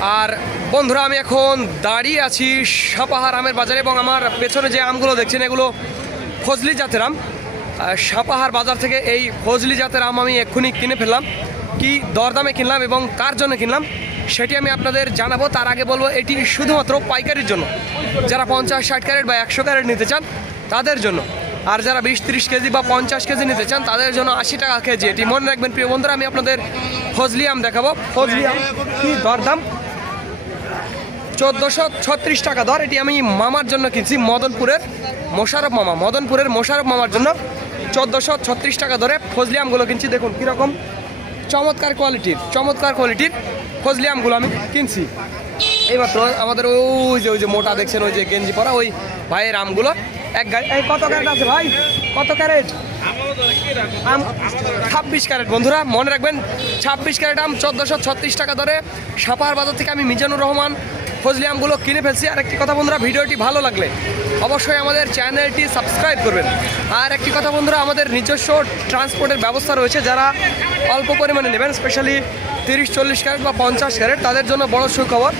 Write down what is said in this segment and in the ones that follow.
আর বন্ধুরা, আমি এখন দাঁড়িয়ে আছি সাপাহার আমের বাজারে এবং আমার পেছনে যে আমগুলো দেখছেন, এগুলো ফজলি জাতের আম। সাপাহার বাজার থেকে এই ফজলি জাতের আম আমি এক্ষুনি কিনে ফেললাম। কি দরদামে কিনলাম এবং কার জন্য কিনলাম, সেটি আমি আপনাদের জানাব। তার আগে বলব, এটি শুধুমাত্র পাইকারির জন্য। যারা পঞ্চাশ, ষাট ক্যারেট বা একশো ক্যারেট নিতে চান, তাদের জন্য। আর যারা বিশ, তিরিশ কেজি বা পঞ্চাশ কেজি নিতে চান, তাদের জন্য আশি টাকা কেজি। এটি মনে রাখবেন, প্রিয় বন্ধুরা, আমি আপনাদের ফজলি আম দেখাবো। ফজলি আম কি দরদাম? চোদ্দোশো ছত্রিশ টাকা দর। এটি আমি মামার জন্য কিনছি, মদনপুরের মোশারফ মামা। মদনপুরের মোশারফ মামার জন্য চোদ্দোশো ছত্রিশ টাকা ধরে ফজলি আমগুলো কিনছি। দেখুন কীরকম চমৎকার কোয়ালিটির চমৎকার কোয়ালিটির ফজলি আমগুলো আমি কিনছি। এইমাত্র আমাদের ওই যে ওই যে মোটা দেখছেন, ওই যে গেঞ্জি পরা ওই ভাইয়ের আমগুলো। এক গাড়ি এই কত ক্যারেট আছে ভাই? কত ক্যারেট? আম ছাব্বিশ ক্যারেট। বন্ধুরা, মনে রাখবেন, ছাব্বিশ ক্যারেট আম চোদ্দোশো ছত্রিশ টাকা ধরে সাপাহার বাজার থেকে আমি মিজানুর রহমান ফজলি আমগুলো কিনে ফেলছি। আর একটি কথা বন্ধুরা, ভিডিওটি ভালো লাগলে অবশ্যই আমাদের চ্যানেলটি সাবস্ক্রাইব করবেন। আর একটি কথা বন্ধুরা, আমাদের নিজস্ব ট্রান্সপোর্টের ব্যবস্থা রয়েছে। যারা অল্প পরিমাণে নেবেন, স্পেশালি তিরিশ, চল্লিশ ক্যারেট বা পঞ্চাশ ক্যারেট, তাদের জন্য বড় সুখবর।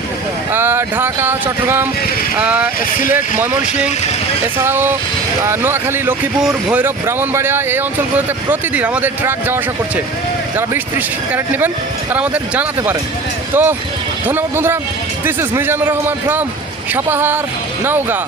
ঢাকা, চট্টগ্রাম সিলেট, ময়মনসিংহ, এছাড়াও নোয়াখালী, লক্ষ্মীপুর, ভৈরব, ব্রাহ্মণবাড়িয়া এই অঞ্চলগুলোতে প্রতিদিন আমাদের ট্রাক যাওয়া আসা করছে। যারা বিশ, ত্রিশ ক্যারেট নেবেন, তারা আমাদের জানাতে পারেন। তো ধন্যবাদ বন্ধুরা। This is Mizanur Rahman from Sapahar Naogaon